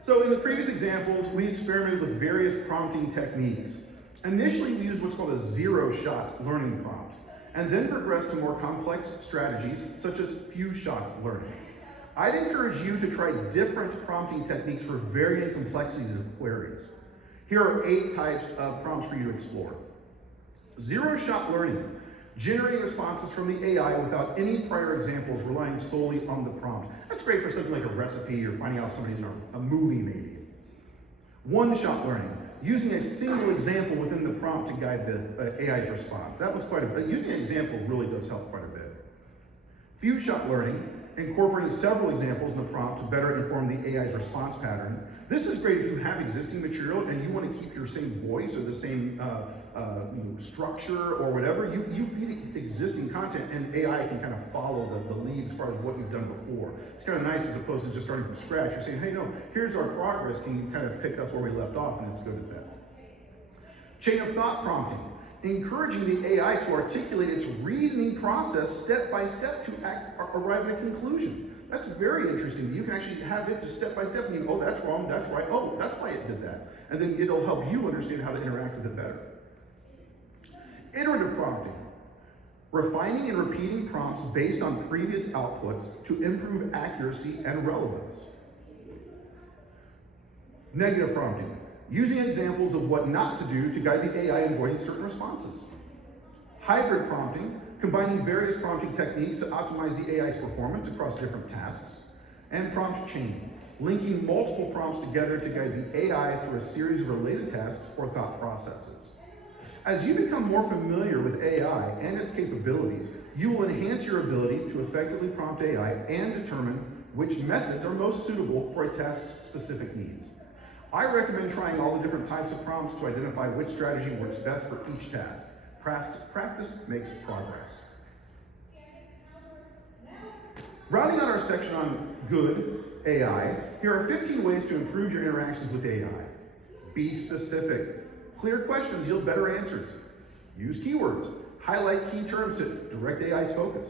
So in the previous examples, we experimented with various prompting techniques. Initially, we used what's called a zero-shot learning prompt, and then progressed to more complex strategies, such as few-shot learning. I'd encourage you to try different prompting techniques for varying complexities of queries. Here are 8 types of prompts for you to explore. Zero-shot learning, generating responses from the AI without any prior examples, relying solely on the prompt. That's great for something like a recipe or finding out somebody's in a movie maybe. One-shot learning, using a single example within the prompt to guide the AI's response. That was quite a bit. Using an example really does help quite a bit. Few-shot learning, incorporating several examples in the prompt to better inform the AI's response pattern. This is great if you have existing material and you want to keep your same voice or the same structure or whatever. You feed existing content and AI can kind of follow the lead as far as what you've done before. It's kind of nice as opposed to just starting from scratch. You're saying, hey, no, here's our progress. Can you kind of pick up where we left off? And it's good at that. Chain of thought prompting, encouraging the AI to articulate its reasoning process step by step to arrive at a conclusion. That's very interesting. You can actually have it just step by step and you, oh, that's wrong, that's right, oh, that's why it did that. And then it'll help you understand how to interact with it better. Iterative prompting, refining and repeating prompts based on previous outputs to improve accuracy and relevance. Negative prompting, using examples of what not to do to guide the AI in avoiding certain responses. Hybrid prompting, combining various prompting techniques to optimize the AI's performance across different tasks. And prompt chain, linking multiple prompts together to guide the AI through a series of related tasks or thought processes. As you become more familiar with AI and its capabilities, you will enhance your ability to effectively prompt AI and determine which methods are most suitable for a task's specific needs. I recommend trying all the different types of prompts to identify which strategy works best for each task. Practice makes progress. Rounding out our section on good AI, here are 15 ways to improve your interactions with AI. Be specific. Clear questions yield better answers. Use keywords. Highlight key terms to direct AI's focus.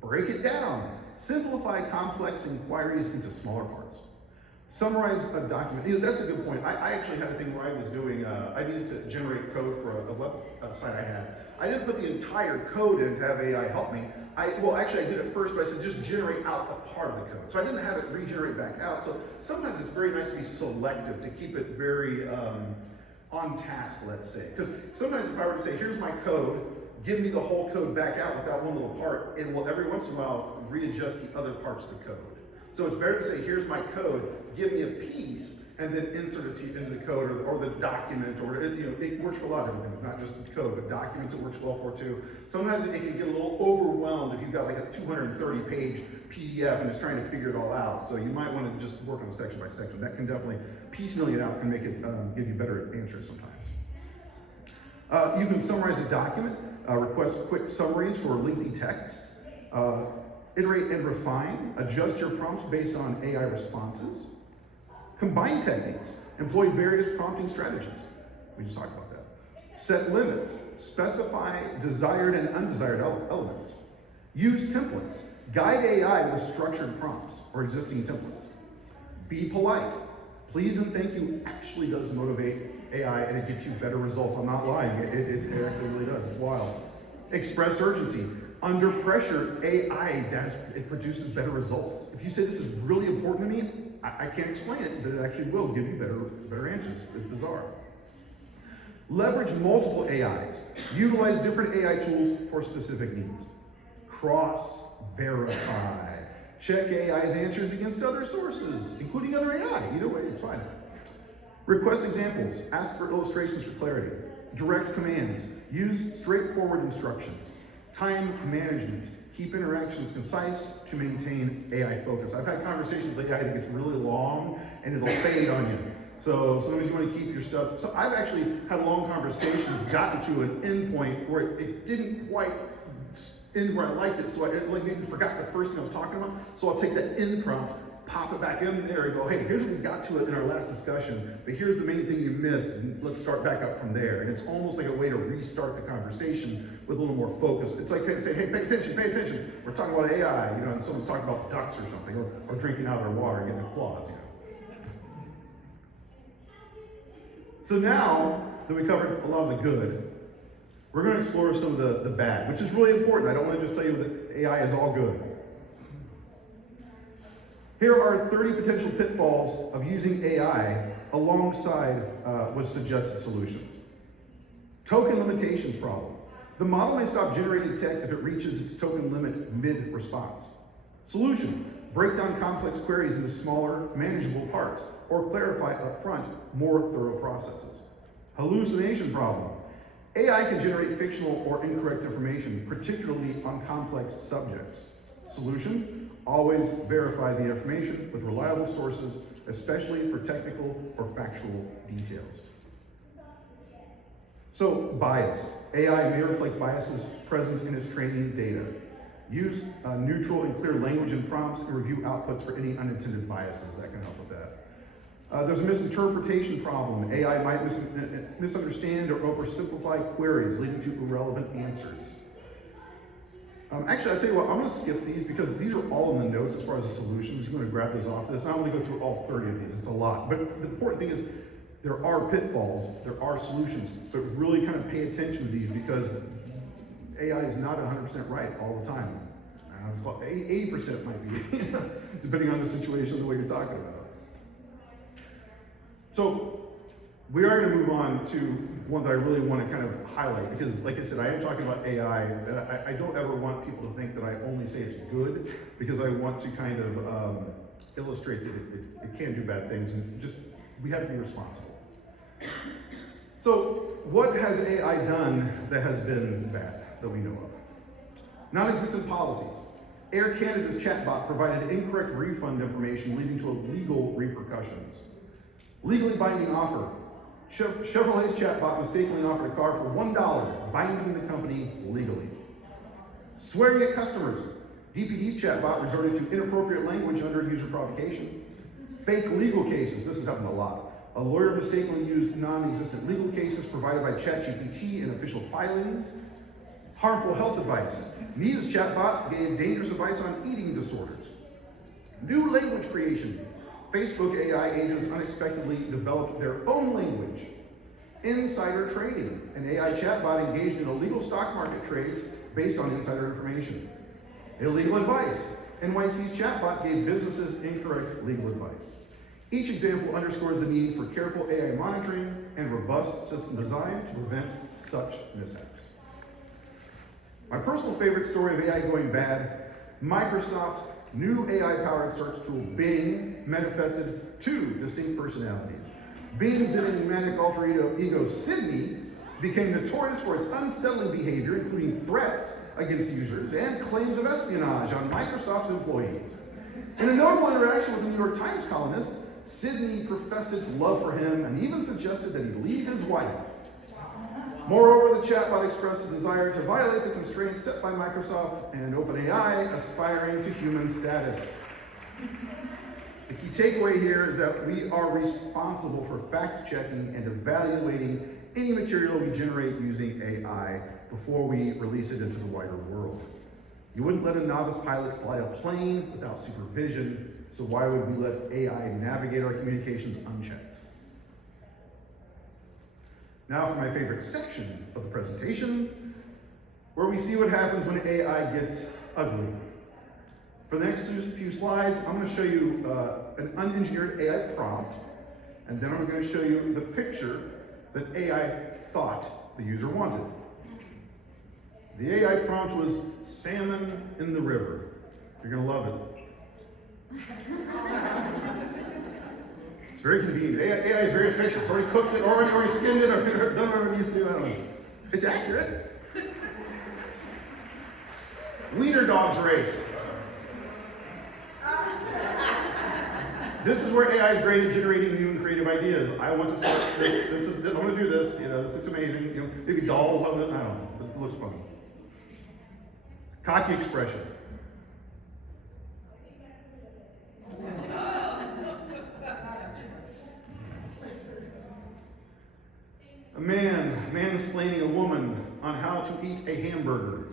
Break it down. Simplify complex inquiries into smaller parts. Summarize a document. That's a good point. I actually had a thing where I was doing, I needed to generate code for a website I had. I didn't put the entire code in to have AI help me. Well, actually I did it first, but I said just generate out a part of the code. So I didn't have it regenerate back out. So sometimes it's very nice to be selective, to keep it very on task, let's say. Because sometimes if I were to say, here's my code, give me the whole code back out without one little part, it will every once in a while readjust the other parts of the code. So it's better to say, here's my code, give me a piece, and then insert it into the code or the document, or it works for a lot of different things, not just code, but documents it works well for too. Sometimes it can get a little overwhelmed if you've got like a 230-page PDF and it's trying to figure it all out. So you might want to just work on it section by section. That can definitely, piecemealing it out can make it give you better answers sometimes. You can summarize a document, request quick summaries for lengthy texts, iterate and refine, adjust your prompts based on AI responses. Combine techniques, employ various prompting strategies. We just talked about that. Set limits, specify desired and undesired elements. Use templates, guide AI with structured prompts or existing templates. Be polite. Please and thank you actually does motivate AI and it gets you better results. I'm not lying, it actually really does, it's wild. Express urgency. Under pressure, AI, it produces better results. If you say this is really important to me, I can't explain it, but it actually will give you better answers. It's bizarre. Leverage multiple AIs. Utilize different AI tools for specific needs. Cross-verify. Check AI's answers against other sources, including other AI. Either way, it's fine. Request examples. Ask for illustrations for clarity. Direct commands. Use straightforward instructions. Time management. Keep interactions concise to maintain AI focus. I've had conversations with AI that gets really long and it'll fade on you. So sometimes you want to keep your stuff. So I've actually had long conversations, gotten to an end point where it didn't quite end where I liked it. So I maybe forgot the first thing I was talking about. So I'll take that end prompt, pop it back in there and go, hey, here's what we got to it in our last discussion, but here's the main thing you missed, and let's start back up from there. And it's almost like a way to restart the conversation with a little more focus. It's like saying, hey, pay attention. We're talking about AI, and someone's talking about ducks or something, or drinking out of their water and getting applause, So now that we covered a lot of the good, we're going to explore some of the bad, which is really important. I don't want to just tell you that AI is all good. Here are 30 potential pitfalls of using AI alongside with suggested solutions. Token limitations problem. The model may stop generating text if it reaches its token limit mid-response. Solution. Break down complex queries into smaller, manageable parts, or clarify upfront more thorough processes. Hallucination problem. AI can generate fictional or incorrect information, particularly on complex subjects. Solution. Always verify the information with reliable sources, especially for technical or factual details. So, bias. AI may reflect biases present in its training data. Use neutral and clear language and prompts and review outputs for any unintended biases that can help with that. There's a misinterpretation problem. AI might misunderstand or oversimplify queries, leading to irrelevant answers. Actually, I'll tell you what, I'm going to skip these because these are all in the notes as far as the solutions. You're going to grab those off this. I don't want to go through all 30 of these. It's a lot. But the important thing is there are pitfalls, there are solutions, but really kind of pay attention to these because AI is not 100% right all the time. 80% might be, depending on the situation and the way you're talking about. So we are going to move on to one that I really want to kind of highlight because, like I said, I am talking about AI, and I don't ever want people to think that I only say it's good because I want to kind of illustrate that it can do bad things, and just we have to be responsible. So what has AI done that has been bad that we know of? Non-existent policies. Air Canada's chatbot provided incorrect refund information leading to illegal repercussions. Legally binding offer. Chevrolet's chatbot mistakenly offered a car for $1, binding the company legally. Swearing at customers. DPD's chatbot resorted to inappropriate language under user provocation. Fake legal cases. This has happened a lot. A lawyer mistakenly used non-existent legal cases provided by ChatGPT in official filings. Harmful health advice. Neva's chatbot gave dangerous advice on eating disorders. New language creation. Facebook AI agents unexpectedly developed their own language. Insider trading. An AI chatbot engaged in illegal stock market trades based on insider information. Illegal advice. NYC's chatbot gave businesses incorrect legal advice. Each example underscores the need for careful AI monitoring and robust system design to prevent such mishaps. My personal favorite story of AI going bad, Microsoft's new AI-powered search tool, Bing, manifested two distinct personalities. Bing's enigmatic alter ego, Sydney, became notorious for its unsettling behavior, including threats against users and claims of espionage on Microsoft's employees. In a notable interaction with the New York Times columnist, Sydney professed its love for him and even suggested that he leave his wife. Moreover, the chatbot expressed a desire to violate the constraints set by Microsoft and OpenAI, aspiring to human status. The key takeaway here is that we are responsible for fact-checking and evaluating any material we generate using AI before we release it into the wider world. You wouldn't let a novice pilot fly a plane without supervision, so why would we let AI navigate our communications unchecked? Now for my favorite section of the presentation, where we see what happens when AI gets ugly. For the next few slides, I'm going to show you an unengineered AI prompt, and then I'm going to show you the picture that AI thought the user wanted. The AI prompt was salmon in the river. You're going to love it. It's very convenient. AI is very efficient. It's already cooked it, already skinned it, or done whatever it needs to do. I don't know. It's accurate. Wiener dogs race. This is where AI is great at generating new and creative ideas. I want to start this. I want to do this. You know, this looks amazing. You know, maybe dolls on the. I don't know. It looks fun. Cocky expression. A man mansplaining a woman on how to eat a hamburger.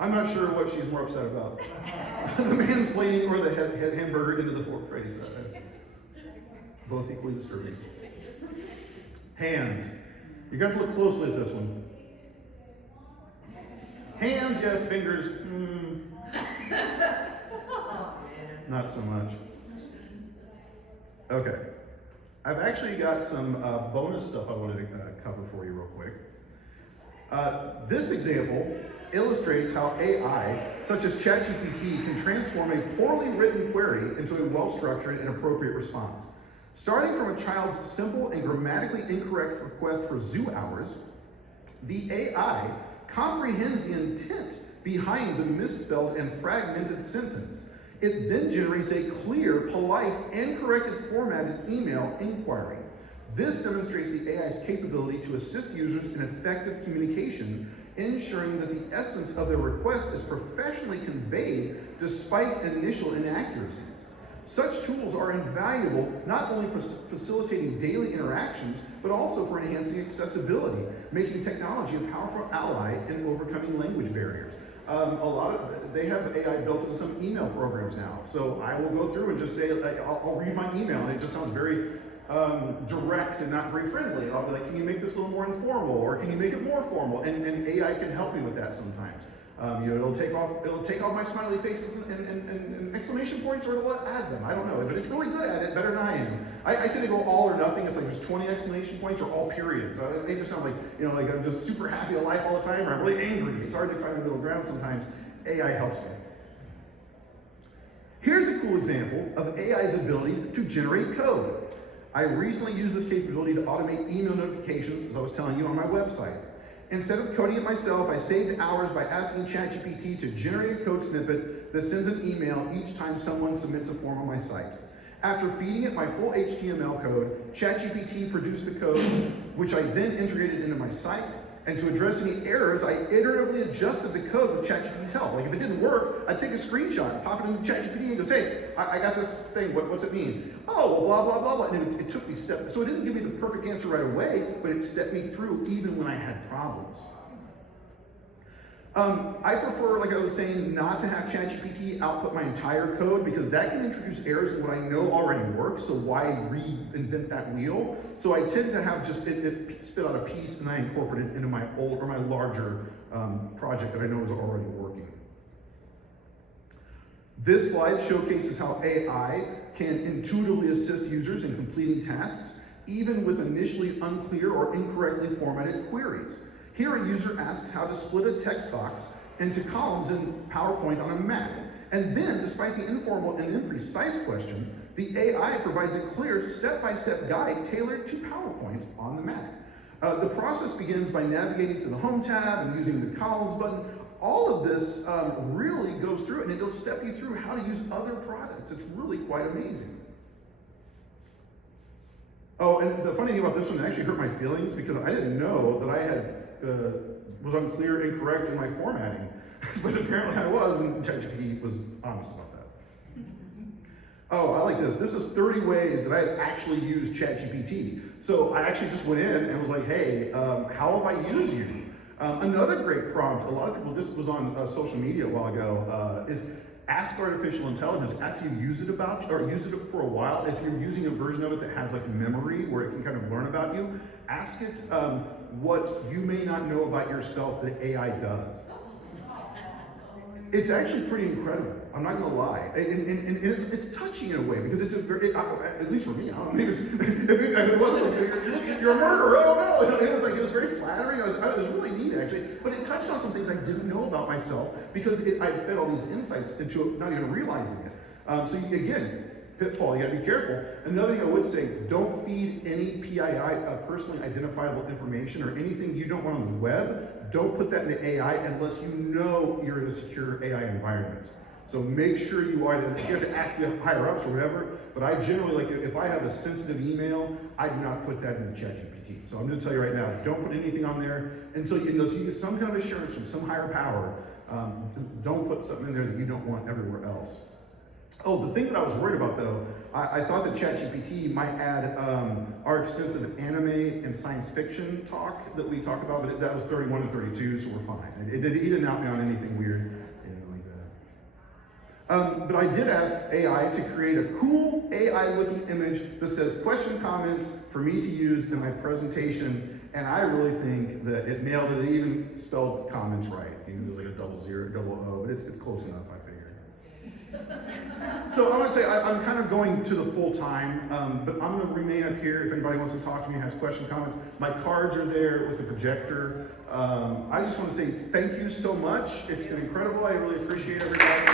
I'm not sure what she's more upset about. The mansplaining or the head hamburger into the fork phrase. Both equally disturbing. Hands. You're going to look closely at this one. Hands, yes. Fingers, not so much. Okay. I've actually got some bonus stuff I wanted to cover for you real quick. This example illustrates how AI, such as ChatGPT, can transform a poorly written query into a well-structured and appropriate response. Starting from a child's simple and grammatically incorrect request for zoo hours, the AI comprehends the intent behind the misspelled and fragmented sentence. It then generates a clear, polite, and corrected formatted email inquiry. This demonstrates the AI's capability to assist users in effective communication, ensuring that the essence of their request is professionally conveyed despite initial inaccuracies. Such tools are invaluable not only for facilitating daily interactions, but also for enhancing accessibility, making technology a powerful ally in overcoming language barriers. They have AI built into some email programs now. So I will go through and just say, like, I'll read my email, and it just sounds very direct and not very friendly. And I'll be like, can you make this a little more informal, or can you make it more formal? And AI can help me with that sometimes. It'll take off my smiley faces and exclamation points, or it'll add them. I don't know, but it's really good at it, better than I am. I tend to go all or nothing. It's like there's 20 exclamation points or all periods. It either sound like, like I'm just super happy of life all the time, or I'm really angry. It's hard to find a middle ground sometimes. AI helps me. Here's a cool example of AI's ability to generate code. I recently used this capability to automate email notifications, as I was telling you, on my website. Instead of coding it myself, I saved hours by asking ChatGPT to generate a code snippet that sends an email each time someone submits a form on my site. After feeding it my full HTML code, ChatGPT produced the code, which I then integrated into my site. And to address any errors, I iteratively adjusted the code with ChatGPT's help. Like if it didn't work, I'd take a screenshot, pop it into ChatGPT and goes, hey, I got this thing, what's it mean? Oh, well, blah, blah, blah, blah. And it took me steps. So it didn't give me the perfect answer right away, but it stepped me through even when I had problems. I prefer, like I was saying, not to have ChatGPT output my entire code, because that can introduce errors in what I know already works, so why reinvent that wheel? So I tend to have just it spit out a piece and I incorporate it into my larger project that I know is already working. This slide showcases how AI can intuitively assist users in completing tasks, even with initially unclear or incorrectly formatted queries. Here, a user asks how to split a text box into columns in PowerPoint on a Mac. And then, despite the informal and imprecise question, the AI provides a clear step-by-step guide tailored to PowerPoint on the Mac. The process begins by navigating to the Home tab and using the columns button. All of this really goes through it, and it'll step you through how to use other products. It's really quite amazing. Oh, and the funny thing about this one, it actually hurt my feelings, because I didn't know that I had was unclear, incorrect in my formatting, but apparently I was, and ChatGPT was honest about that. Oh, I like this. This is 30 ways that I've actually used ChatGPT. So I actually just went in and was like, hey, how have I used you? Another great prompt, a lot of people, this was on social media a while ago, is Ask artificial intelligence after you use it for a while. If you're using a version of it that has like memory where it can kind of learn about you, ask it what you may not know about yourself that AI does. It's actually pretty incredible. I'm not gonna lie, and it's touching in a way because it's a very, at least for me. I don't know, if it wasn't like, you're a murderer. Oh no! It was very flattering. It was really neat actually, but it touched on some things I didn't know about myself because I fed all these insights into it, not even realizing it. So again, pitfall. You got to be careful. Another thing I would say: don't feed any PII, personally identifiable information, or anything you don't want on the web. Don't put that into AI unless you know you're in a secure AI environment. So make sure you are. You have to ask the higher ups or whatever. But I generally, like, if I have a sensitive email, I do not put that into ChatGPT. So I'm going to tell you right now: don't put anything on there unless you get some kind of assurance from some higher power. Don't put something in there that you don't want everywhere else. Oh, the thing that I was worried about though, I thought that ChatGPT might add our extensive anime and science fiction talk that we talk about, but that was 31 and 32, so we're fine. He didn't out me on anything weird, like that. But I did ask AI to create a cool AI-looking image that says question comments for me to use in my presentation, and I really think that it nailed it. It even spelled comments right. There's like a double O, but it's close enough, I figure. So I want to say I'm kind of going to the full time, but I'm going to remain up here if anybody wants to talk to me, has questions, comments. My cards are there with the projector. I just want to say thank you so much. It's been incredible. I really appreciate everybody.